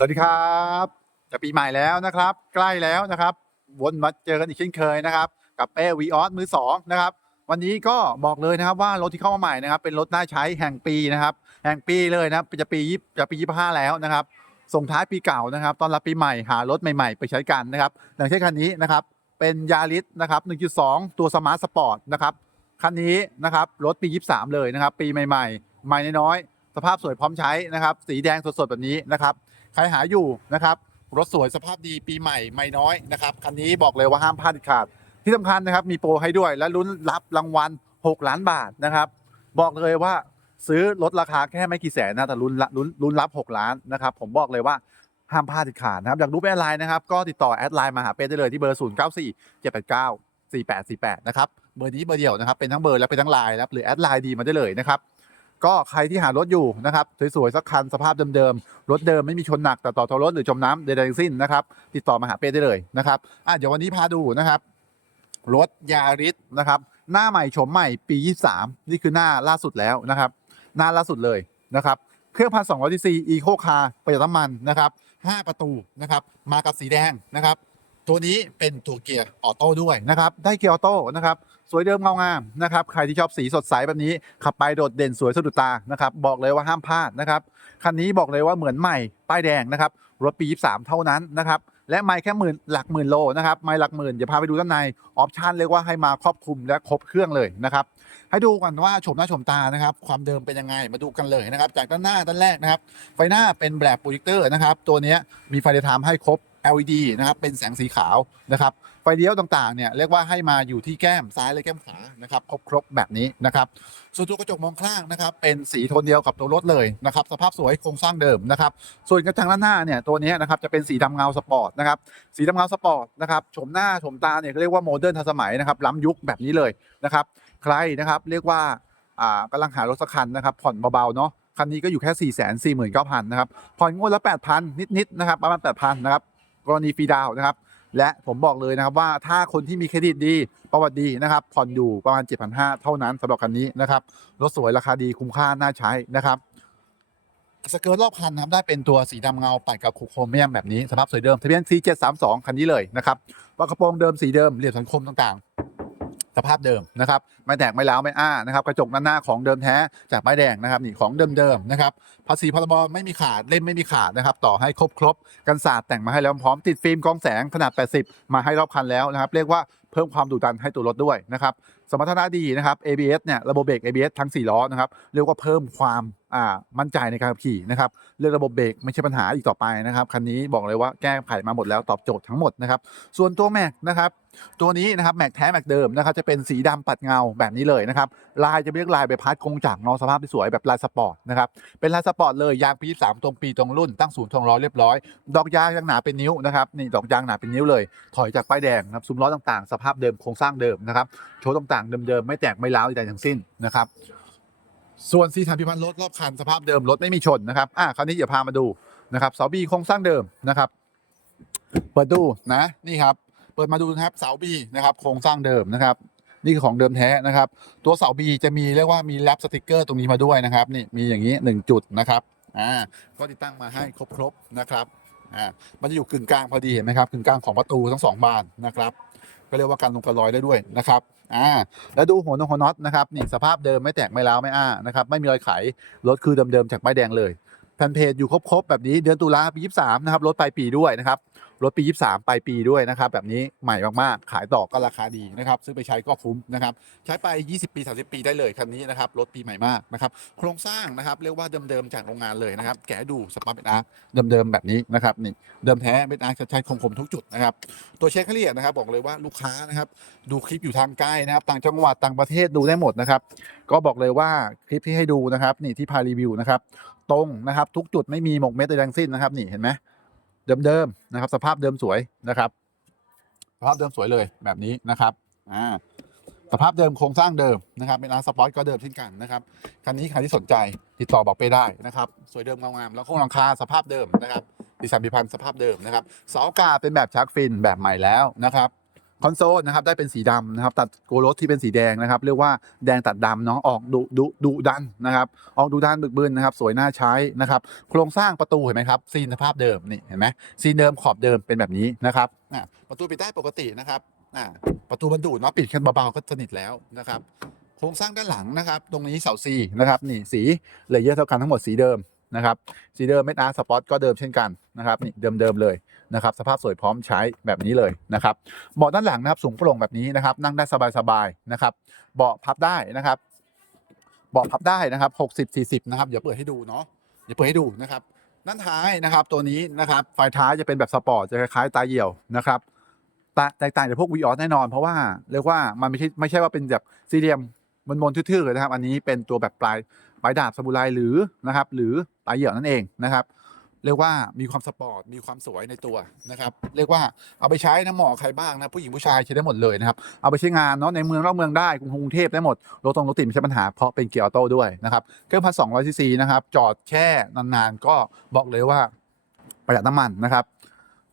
สวัสดีครับจะปีใหม่แล้วนะครับ ใกล้แล้วนะครับ วนมาเจอกันอีกเช่นเคยนะครับ กับเป้วีออสมือสองนะครับวันนี้ก็บอกเลยนะครับว่ารถที่เข้ามาใหม่นะครับ เป็นรถน่าใช้แห่งปีนะครับ แห่งปีเลยนะครับจะปียี่จะปียี่ห้าแล้วนะครับส่งท้ายปีเก่านะครับ ตอนรับปีใหม่หารถใหม่ๆ ไปใช้กันนะครับอย่างเช่นคันนี้นะครับ เป็นยาริสนะครับ 1.2 ตัวสมาร์ทสปอร์ตนะครับคันนี้นะครับรถปี 23 เลยนะครับ ปีใหม่ๆ ใหม่น้อยๆสภาพสวยพร้อมใช้นะครับ สีแดงสดๆแบบนี้นะครับ ครหาอยู่นะครับ รถสวยสภาพดีปีใหม่ไม่น้อยนะครับ คันนี้บอกเลยว่าห้ามพลาดขาด ที่สำคัญนะครับมีโปรให้ด้วย และลุ้นรับรางวัล 6 ล้านบาทนะครับ บอกเลยว่าซื้อลดราคาแค่ไม่กี่แสนนะแต่ลุ้นลุ้นลุ้นรับ 6 ล้านนะครับ ผมบอกเลยว่าห้ามพลาดเด็ดขาดนะครับอยากรู้เป็นอะไรนะครับ ก็ติดต่อแอดไลน์มาหาเป้ได้เลยที่เบอร์ 0 9 4 7 8 9 4 8 4 8 นะครับ เบอร์นี้เบอร์เดียวนะครับ เป็นทั้งเบอร์และเป็นทั้งไลน์นะครับ หรือแอดไลน์ดีมาได้เลยนะครับ ก็ใครที่หารถอยู่นะครับสวยๆสักคันสภาพเดิมๆรถเดิมไม่มีชนหนักแต่ต่อทอรถหรือจมน้ำใดๆทั้งสิ้นนะครับติดต่อมาหาเป้ได้เลยนะครับอะเดี๋ยววันนี้พาดูนะครับรถยาริสนะครับหน้าใหม่ชมใหม่ปี 23 นี่คือหน้าล่าสุดแล้วนะครับหน้าล่าสุดเลยนะครับเครื่องพันสองร้อยซีอีโคคาร์ประหยัดน้ำมันนะครับ5ประตูนะครับมากับสีแดงนะครับ ตัวนี้เป็นตัวเกียร์ออโต้ด้วยนะครับ ได้เกียร์ออโต้นะครับ สวยเดิมเงางามนะครับ ใครที่ชอบสีสดใสแบบนี้ ขับไปโดดเด่นสวยสะดุดตานะครับ บอกเลยว่าห้ามพลาดนะครับ คันนี้บอกเลยว่าเหมือนใหม่ ป้ายแดงนะครับ รถปี 23 เท่านั้นนะครับ และไม่แค่หมื่นหลักหมื่นโลนะครับ ไม่หลักหมื่นเดี๋ยวพาไปดูด้านใน ออปชันเรียกว่าให้มาครอบคลุมและครบเครื่องเลยนะครับ ให้ดูกันว่าโฉมหน้าโฉมตานะครับ ความเดิมเป็นยังไง มาดูกันเลยนะครับ จากด้านหน้าด้านแรกนะครับ ไฟหน้าเป็นแบบโปรเจคเตอร์นะครับ ตัวนี้มีไฟเดย์ไทม์ให้ครบ LED นะครับเป็นแสงสีขาวนะครับไฟเลี้ยวต่างๆเนี่ยเรียกว่าให้มาอยู่ที่แก้มซ้ายและแก้มขวานะครับครบๆแบบนี้นะครับส่วนตัวกระจกมองข้างนะครับเป็นสีโทนเดียวกับตัวรถเลยนะครับสภาพสวยโครงสร้างเดิมนะครับส่วนกระจังด้านหน้าเนี่ยตัวนี้นะครับจะเป็นสีดำเงาสปอร์ตนะครับสีดำเงาสปอร์ตนะครับโฉมหน้าโฉมตาเนี่ยเขาเรียกว่าโมเดิร์นทันสมัยนะครับล้ำยุคแบบนี้เลยนะครับใครนะครับเรียกว่าอ่ากำลังหารถสักคันนะครับผ่อนเบาๆเนาะคันนี้ก็อยู่แค่ 4 4 9 0 0 0 นะครับ ผ่อนงวดละ 8,000 นิด ๆ นะครับ ประมาณ 8,000 นะครับ กรณีฟรีดาวนะครับ และผมบอกเลยนะครับว่าถ้าคนที่มีเครดิตดีประวัติดีนะครับ ผ่อนอยู่ประมาณ 7,500 เท่านั้นสำหรับคันนี้นะครับรถสวยราคาดีคุ้มค่าน่าใช้นะครับสเกิร์ตรอบคันนะครับได้เป็นตัวสีดำเงาปัดกับโครเมียมแบบนี้สภาพสวยเดิมทะเบียน C732 คันนี้เลยนะครับว่ากระโปรงเดิมสีเดิมเหลี่ยมสังคมต่างๆ สภาพเดิมนะครับไม่แตกไม่ล้าวไม่อ้านะครับกระจกด้านหน้าของเดิมแท้จากไม้แดงนะครับนี่ของเดิมๆนะครับภาษีพรบไม่มีขาดเล่มไม่มีขาดนะครับต่อให้ครบครบกันศาสตร์แต่งมาให้แล้วพร้อมติดฟิล์มกองแสงขนาด 80 มาให้รอบคันแล้วนะครับ เรียกว่าเพิ่มความดุดันให้ตัวรถด้วยนะครับสมรรถนะดีนะครับ ABS เนี่ยระบบเบรก ABS ทั้ง 4 ล้อนะครับเรียกว่าเพิ่มความ อ่ามั่นใจในการขับขี่นะครับเรื่องระบบเบรกไม่ใช่ปัญหาอีกต่อไปนะครับคันนี้บอกเลยว่าแก้ไขมาหมดแล้วตอบโจทย์ทั้งหมดนะครับส่วนตัวแม็กนะครับตัวนี้นะครับแม็กแท้แม็กเดิมนะครับจะเป็นสีดำปัดเงาแบบนี้เลยนะครับลายจะเรียกลายใบพัดคงจากเนองสภาพที่สวยแบบลายสปอร์ตนะครับเป็นลายสปอร์ตเลยยางปีสามตรงปีตรงรุ่นตั้งศูนย์ทองร้อยเรียบร้อย ดอกยางยังหนาเป็นนิ้วนะครับนี่ดอกยางหนาเป็นนิ้วเลย ถอยจากป้ายแดงนะครับซุ้มล้อต่างๆ สภาพเดิมโครงสร้างเดิมนะครับโชว์ต่างๆเดิมๆไม่แตกไม่ร้าวใดๆทั้งสิ้นนะครับ ส่วนสีสันพิพันธ์รถรอบคันสภาพเดิมรถไม่มีชนนะครับอะคราวนี้เดี๋ยวพามาดูนะครับเสาบีโครงสร้างเดิมนะครับ เปิดดูนะนี่ครับ เปิดมาดูนะครับเสาบีนะครับ โครงสร้างเดิมนะครับ นี่คือของเดิมแท้นะครับ ตัวเสาบีจะมีเรียกว่ามีแรปสติกเกอร์ตรงนี้มาด้วยนะครับนี่มีอย่างนี้ 1 จุดนะครับอ่าก็ติดตั้งมาให้ครบๆนะครับอ่ามันจะอยู่กึ่งกลางพอดีเห็นไหมครับกึ่งกลางของประตูทั้งสองบานนะครับ ก็เรียกว่าการลงกระลอยได้ด้วยนะครับ อ่าแล้วดูหัวนงหัวน็อตนะครับนี่สภาพเดิมไม่แตกไม่ร้าวไม่อ้านะครับไม่มีรอยไขรถคือเดิมๆจากป้ายแดงเลย แผ่นเพจอยู่ครบๆแบบนี้เดือนตุลาปี23นะครับรถปลายปีด้วยนะครับรถปี23ปลายปีด้วยนะครับแบบนี้ใหม่มากๆ ขายต่อก็ราคาดีนะครับซื้อไปใช้ก็คุ้มนะครับใช้ไป 20 ปี 30 ปีได้เลยคันนี้นะครับรถปีใหม่มากนะครับโครงสร้างนะครับเรียกว่าเดิมๆจากโรงงานเลยนะครับแกะดูสปาร์เป็นอาร์เดิมๆแบบนี้นะครับนี่เดิมแท้เป็นอาร์ชัดๆคมๆทุกจุดนะครับตัวเช็คเฉลี่ยนะครับบอกเลยว่าลูกค้านะครับดูคลิปอยู่ทางใกล้นะครับต่างจังหวัดต่างประเทศดูได้หมดนะครับก็บอกเลยว่าคลิปที่ให้ดูนะครับนี่ที่พารีวิวนะครับ ตรงนะครับ ทุกจุดไม่มีหมกเม็ดใดทั้งสิ้นนะครับ นี่เห็นไหมเดิมๆนะครับ สภาพเดิมสวยนะครับสภาพเดิมสวยเลยแบบนี้นะครับอ่าสภาพเดิมโครงสร้างเดิมนะครับเป็นอาร์สปอร์ตก็เดิมเช่นกันนะครับคันนี้ใครที่สนใจติดต่อบอกไปได้นะครับสวยเดิมงามๆแล้วโครงหลังคาสภาพเดิมนะครับดิสันพิพันธ์สภาพเดิมนะครับเสากาเป็นแบบชักฟินแบบใหม่แล้วนะครับ คอนโซลนะครับได้เป็นสีดำนะครับตัดโกลรถที่เป็นสีแดงนะครับ เรียกว่าแดงตัดดำเนาะออกดุดุดุดันนะครับ ออกดุดันบึกบึนนะครับ สวยน่าใช้นะครับ โครงสร้างประตูเห็นไหมครับซีนสภาพเดิมนี่เห็นไหมซีนเดิมขอบเดิมเป็นแบบนี้นะครับประตูปิดได้ปกตินะครับประตูบรรจุเนาะปิดแค่เบาๆก็สนิทแล้วนะครับโครงสร้างด้านหลังนะครับ ตรงนี้เสาซีนะครับนี่สีเลเยอร์เท่ากันทั้งหมดสีเดิมนะครับสีเดิมเม็ดอาร์สปอตก็เดิมเช่นกันนะครับนี่เดิมๆเลย นะครับสภาพสวยพร้อมใช้แบบนี้เลยนะครับเบาะด้านหลังนะครับสูงโปร่งแบบนี้นะครับ นั่งได้สบายๆนะครับเบาะพับได้นะครับเบาะพับได้นะครับหกสิบสี่สิบนะครับเดี๋ยวเปิดให้ดูเนาะเดี๋ยวเปิดให้ดูนะครับด้านท้ายนะครับตัวนี้นะครับไฟท้ายจะเป็นแบบสปอร์ตจะคล้ายๆตาเหี่ยวนะครับแตแตกต่างจากพวกวีออสแน่นอน เพราะว่าเรียกว่ามันไม่ใช่ไม่ใช่ว่าเป็นแบบซีเรียมมันๆทื่อๆนะครับ อันนี้เป็นตัวแบบปลายปลายดาบสมุไรหรือนะครับ หรือตาเหี่ยวนั่นเองนะครับ เรียกว่ามีความสปอร์ตมีความสวยในตัวนะครับ เรียกว่าเอาไปใช้นะเหมาะใครบ้างนะผู้หญิงผู้ชายใช้ได้หมดเลยนะครับ เอาไปใช้งานเนาะในเมืองนอกเมืองได้กรุงเทพได้หมดรถตรงรถติดไม่ใช่ปัญหาเพราะเป็นเกียร์ออโต้ด้วยนะครับเครื่องพันสองร้อยซีซีนะครับจอดแช่นานๆ ก็บอกเลยว่าประหยัดน้ำมันนะครับ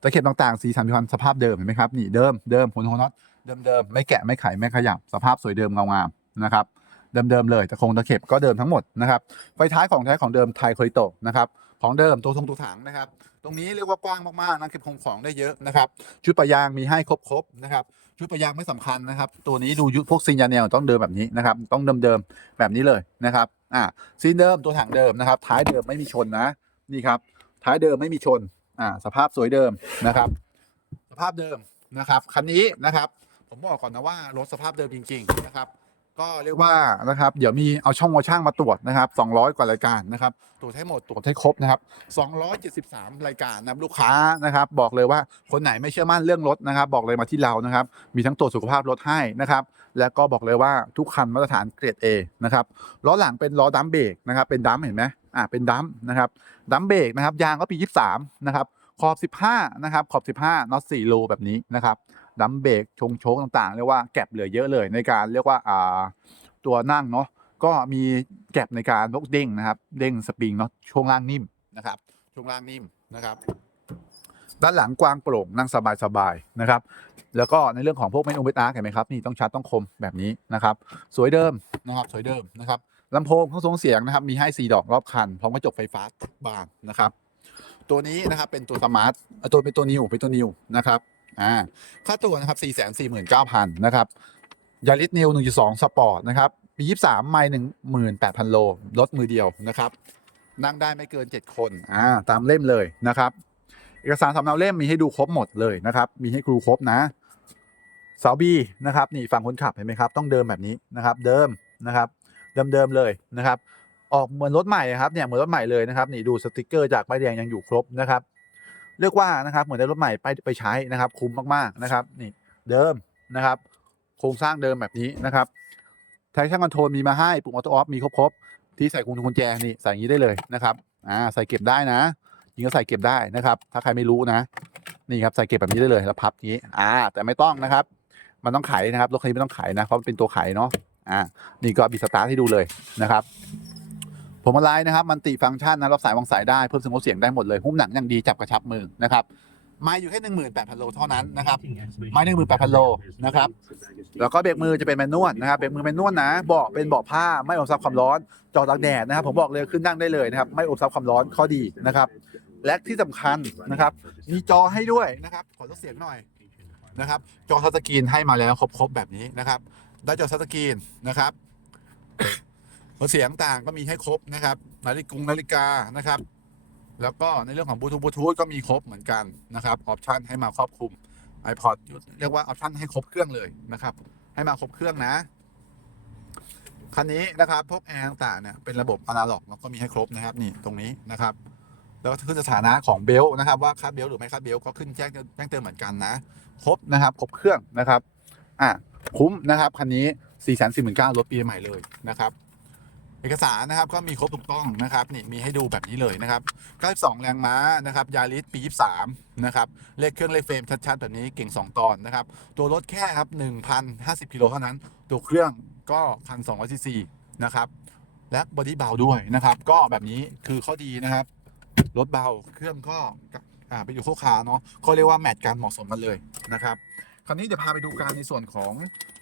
ตะเข็บต่างๆสีสันมีความสภาพเดิมเห็นไหมครับนี่เดิมเดิมหัวน็อตเดิมๆไม่แกะไม่ไขไม่ขยับสภาพสวยเดิมเงางามนะครับเดิมๆเลยตะคงตะเข็บก็เดิมทั้งหมดนะครับไฟท้ายของแท้ของเดิมไทยโคริโตนะครับ ของเดิมตัวทงตัวถังนะครับ ตรงนี้เรียกว่ากว้างมากๆนะเก็บของของได้เยอะนะครับ ชุดปะยางมีให้ครบๆนะครับ ชุดปะยางไม่สำคัญนะครับ ตัวนี้ดูยุพวกซินยาเนลต้องเดิมแบบนี้นะครับ ต้องเดิมๆแบบนี้เลยนะครับอ่าซีนเดิมตัวถังเดิมนะครับ ท้ายเดิมไม่มีชนนะนี่ครับ ท้ายเดิมไม่มีชนอ่าสภาพสวยเดิมนะครับ สภาพเดิมนะครับคันนี้นะครับ ผมบอกก่อนนะว่ารถสภาพเดิมจริง ๆ นะครับ ก็เรียกว่านะครับเดี๋ยวมีเอาช่องวอช่างมาตรวจนะครับ 200 กว่ารายการนะครับตรวจให้หมดตรวจให้ครบนะครับ 273 รายการนะครับลูกค้านะครับ บอกเลยว่าคนไหนไม่เชื่อมั่นเรื่องรถนะครับ บอกเลยมาที่เรานะครับ มีทั้งตรวจสุขภาพรถให้นะครับ แล้วก็บอกเลยว่าทุกคันมาตรฐานเกรด A นะครับล้อหลังเป็นล้อดัมเบรกนะครับเป็นดัมเห็นไหมอ่าเป็นดัมนะครับดัมเบรกนะครับยางก็ปี 23 นะครับขอบ 15 นะครับขอบ 15น็อต4รูแบบนี้นะครับ ดัมเบรกชงโชคต่างๆเรียกว่าแก็บเหลือเยอะเลยในการเรียกว่าอ่าตัวนั่งเนาะก็มีแก็บในการพวกเด้งนะครับ เด้งสปริงเนาะช่วงล่างนิ่มนะครับช่วงล่างนิ่มนะครับด้านหลังกว้างโปร่งนั่งสบายๆนะครับ แล้วก็ในเรื่องของพวกเมนโอเมตาร์เห็นไหมครับนี่ต้องชัดต้องคมแบบนี้นะครับ สวยเดิมนะครับสวยเดิมนะครับลำโพงเครื่องส่งเสียงนะครับ มีให้4ดอกรอบคันพร้อมกระจกไฟฟ้าบานนะครับ ตัวนี้นะครับเป็นตัวสมาร์ทตัวเป็นตัวนิวเป็นตัวนิวนะครับ อ่าค่าตัวนะครับ4 4 9 0 0 0นะครับยาริสนิว1.2 สปอร์ตนะครับปี 23 ไมล์18,000 โลรถมือเดียวนะครับ นั่งได้ไม่เกิน 7 คนอ่าตามเล่มเลยนะครับ เอกสารสำเนาเล่มมีให้ดูครบหมดเลยนะครับ มีให้ครูครบนะเสาบีนะครับนี่ฝั่งคนขับเห็นไหมครับ ต้องเดิมแบบนี้นะครับ เดิมนะครับ เดิมๆเลยนะครับ ออกเหมือนรถใหม่ครับเนี่ยเหมือนรถใหม่เลยนะครับนี่ดูสติกเกอร์จากป้ายแดงยังอยู่ครบนะครับ เรียกว่านะครับเหมือนได้รถใหม่ไปไปใช้นะครับ คุ้มมากๆนะครับนี่เดิมนะครับ โครงสร้างเดิมแบบนี้นะครับแท็กชั่นคอนโทรลมีมาให้ปุ่มออโต้ออฟมีครบๆที่ใส่กุญกุญแจนี่ใส่อย่างนี้ได้เลยนะครับอ่าใส่เก็บได้นะยิงก็ใส่เก็บได้นะครับ ถ้าใครไม่รู้นะนี่ครับใส่เก็บแบบนี้ได้เลยแล้วพับอย่างนี้อ่า แต่ไม่ต้องนะครับ มันต้องไขนะครับรถคันนี้ไม่ต้องไขนะเพราะมันเป็นตัวไขเนาะอ่านี่ก็บีสตาร์ทให้ดูเลยนะครับ ผมอะไรนะครับมันติฟังก์ชันนะรับสายวางสายได้เพิ่มเสียงลดเสียงได้หมดเลยหุ้มหนังอย่างดีจับกระชับมือนะครับไม้อยู่แค่หนึ่งหมื่นแปดพันโลเท่านั้นนะครับไม้หนึ่งหมื่นแปดพันโลนะครับแล้วก็เบรกมือจะเป็นแมนนวลนะครับเบรกมือแมนนวลนะเบาะเป็นเบาะผ้าไม่อบซับความร้อน จอตากแดดนะครับผมบอกเลยขึ้นนั่งได้เลยนะครับไม่อบซับความร้อนข้อดีนะครับ และที่สำคัญนะครับ มีจอให้ด้วยนะครับขอลดเสียงหน่อยนะครับ จอทัชสกรีนให้มาแล้วครบๆแบบนี้นะครับ ได้จอทัชสกรีนนะครับ เสียงต่างก็มีให้ครบนะครับนาฬิกานาฬิกานะครับ แล้วก็ในเรื่องของบลูทูธบลูทูธก็มีครบเหมือนกันนะครับออปชันให้มาครอบคลุม iPod เรียกว่าออปชันให้ครบเครื่องเลยนะครับ ให้มาครบเครื่องนะคันนี้นะครับพวกแอร์ต่างเนี่ยเป็นระบบอนาล็อกแล้วก็มีให้ครบนะครับนี่ตรงนี้นะครับ แล้วก็ขึ้นสถานะของเบลต์นะครับ ว่าคาดเบลต์หรือไม่คาดเบลต์ก็ขึ้นแจ้งแจ้งเตือนเหมือนกันนะ ครบนะครับ ครบเครื่องนะครับอะคุ้มนะครับคันนี้4 4 9 0 0 0รถปีใหม่เลยนะครับ เอกสารนะครับก็มีครบถูกต้องนะครับนี่มีให้ดูแบบนี้เลยนะครับ92แรงม้านะครับยาริสปี 23 นะครับ เลขเครื่องเลขเฟรมชัดๆแบบนี้เก่ง 2 ตอนนะครับ ตัวรถแค่ครับ 1,050กิโลเท่านั้น ตัวเครื่องก็1,200ซีซีนะครับและบอดี้เบาด้วยนะครับ ก็แบบนี้คือข้อดีนะครับรถเบาเครื่องก็อ่าไปอยู่โคคาเนาะเขาเรียกว่าแมทกันเหมาะสมกันเลยนะครับ คราวนี้เดี๋ยวพาไปดูการในส่วนของ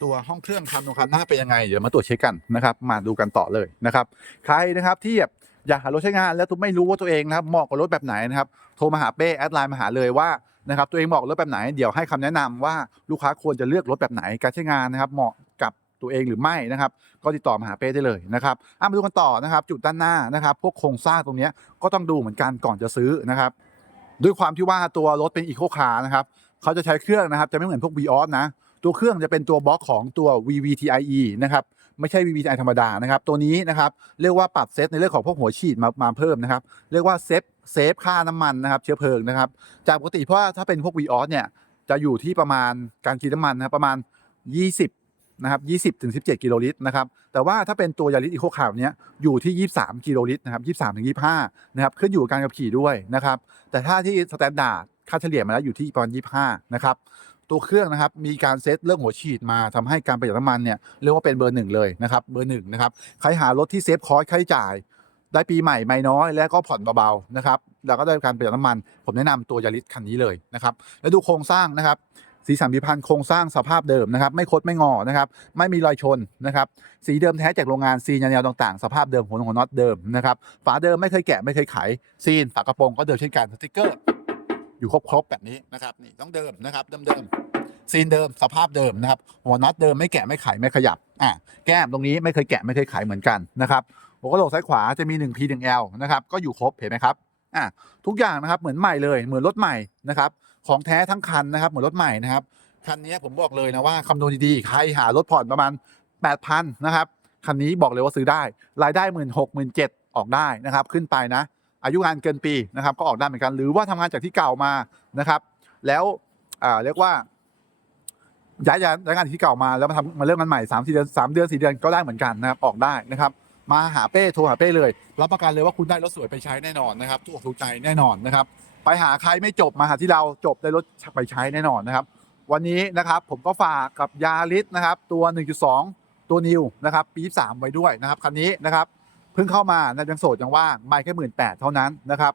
ตัวห้องเครื่องคันตรงคันหน้าเป็นยังไง เดี๋ยวมาตรวจเช็คกันนะครับมาดูกันต่อเลยนะครับใครนะครับที่แบบอยากหารถใช้งานแล้วตัวไม่รู้ว่าตัวเองนะครับเหมาะกับรถแบบไหนนะครับโทรมาหาเป้แอดไลน์มาหาเลยว่านะครับตัวเองเหมาะรถแบบไหนเดี๋ยวให้คำแนะนำว่าลูกค้าควรจะเลือกรถแบบไหนการใช้งานนะครับเหมาะกับตัวเองหรือไม่นะครับก็ติดต่อมาหาเป้ได้เลยนะครับอะมาดูกันต่อนะครับจุดด้านหน้านะครับพวกโครงสร้างตรงนี้ก็ต้องดูเหมือนกันก่อนจะซื้อนะครับด้วยความที่ว่าตัวรถเป็นอีโคคาร์นะครับ เขาจะใช้เครื่องนะครับ จะไม่เหมือนพวก v ีออสนะ ตัวเครื่องจะเป็นตัวบล็อกของตัว VVTIe นะครับไม่ใช่ VVTi ธรรมดานะครับ ตัวนี้นะครับ เรียกว่าปรับเซตในเรื่องของพวกหัวฉีดมามาเพิ่มนะครับ เรียกว่าเซฟเซฟค่าน้ำมันนะครับ เชื้อเพลิงนะครับ จากปกติเพราะว่าถ้าเป็นพวก v ีออสเนี่ยจะอยู่ที่ประมาณการกินน้ำมันนะครับประมาณ 20นะครับ 20ถึง17 กิโลลิตรนะครับ แต่ว่าถ้าเป็นตัวยาริสอีโคคาร์เนี้ยอยู่ที่ 23 กิโลลิตรนะครับ 23ถึง25 นะครับ ขึ้นอยู่กับการขับขี่ด้วยนะครับ แต่ถ้าที่สแตนดาร์ด ค่าเฉลี่ยมาแล้วอยู่ที่ประมาณ25 นะครับ ตัวเครื่องนะครับมีการเซตเรื่องหัวฉีดมาทำให้การประหยัดน้ำมันเนี่ยเรียกว่าเป็นเบอร์หนึ่งเลยนะครับเบอร์หนึ่งนะครับใครหารถที่เซฟคอสค่าใช้จ่ายได้ปีใหม่ไม่น้อยแล้วก็ผ่อนเบาๆนะครับแล้วก็ได้การประหยัดน้ำมัน ผมแนะนำตัวยาริสคันนี้เลยนะครับแล้วดูโครงสร้างนะครับสีสันพิพันธ์โครงสร้างสภาพเดิมนะครับ ไม่คดไม่งอนะครับ ไม่มีรอยชนนะครับ สีเดิมแท้จากโรงงานซีนยางแนวต่างๆ สภาพเดิมหัวของน็อตเดิมนะครับ ฝาเดิมไม่เคยแกะไม่เคยไขซีนฝากระโปรงก็เดิมเช่นกันสติกเกอร์ อยู่ครบๆแบบนี้นะครับนี่ต้องเดิมนะครับเดิมๆซีนเดิมสภาพเดิมนะครับหัวน็อตเดิมไม่แกะไม่ไขไม่ขยับอะแก้มตรงนี้ไม่เคยแกะไม่เคยไขเหมือนกันนะครับหัวกระโหลกซ้ายขวาจะมี 1P 1L นะครับก็อยู่ครบเห็นไหมครับอะทุกอย่างนะครับเหมือนใหม่เลยเหมือนรถใหม่นะครับของแท้ทั้งคันนะครับเหมือนรถใหม่นะครับคันนี้ผมบอกเลยนะว่าคำนวณดีๆใครหารถผ่อนประมาณ 8,000นะครับคันนี้บอกเลยว่าซื้อได้ รายได้หมื่นหกหมื่นเจ็ดออกได้นะครับ ขึ้นไปนะ อายุงานเกินปีนะครับก็ออกได้เหมือนกัน หรือว่าทำงานจากที่เก่ามานะครับ แล้วเรียกว่าย้ายย้ายงานที่เก่ามาแล้วมาทำมาเริ่มงานใหม่สามสี่เดือนสามเดือนสี่เดือนก็ได้เหมือนกันนะครับออกได้นะครับ มาหาเป้โทรหาเป้เลยรับประกันเลยว่าคุณได้รถสวยไปใช้แน่นอนนะครับถูกถูกใจแน่นอนนะครับ ไปหาใครไม่จบมาหาที่เราจบได้รถไปใช้แน่นอนนะครับ วันนี้นะครับผมก็ฝากกับยาริสนะครับตัว 1.2 ตัวนิวนะครับปี23ไว้ด้วยนะครับคันนี้นะครับ เพิ่งเข้ามานะยังโสดยังว่างไม่แค่หมื่นแปดเท่านั้นนะครับ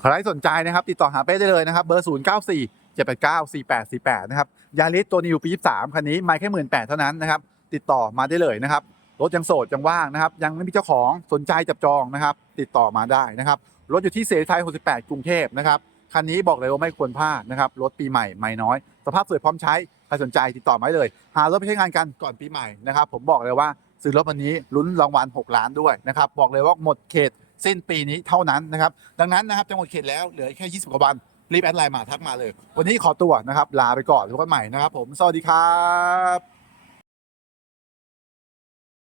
ใครสนใจนะครับ ติดต่อหาเป้ได้เลยนะครับ เบอร์ 0 9 4 7 8 9 4 8 4 8 นะครับยาริสตัวนิวปี 23 คันนี้ไม่แค่หมื่นแปดเท่านั้นนะครับ ติดต่อมาได้เลยนะครับรถยังโสดยังว่างนะครับยังไม่มีเจ้าของสนใจจับจองนะครับ ติดต่อมาได้นะครับรถอยู่ที่เสรีไทย 68 กรุงเทพนะครับคันนี้บอกเลยว่าไม่ควรพลาดนะครับรถปีใหม่ไม่น้อย สภาพสวยพร้อมใช้ใครสนใจติดต่อมาเลย หารถไปใช้งานกันก่อนปีใหม่นะครับ ผมบอกเลยว่า ซื้อรถวันนี้ลุ้นรางวัล6ล้านด้วยนะครับบอกเลยว่าหมดเขตสิ้นปีนี้เท่านั้นนะครับดังนั้นนะครับจะหมดเขตแล้วเหลือแค่20กว่าวันรีบแอดไลน์มาทักมาเลย วันนี้ขอตัวนะครับลาไปก่อนพบกันใหม่นะครับผมสวัสดีครับ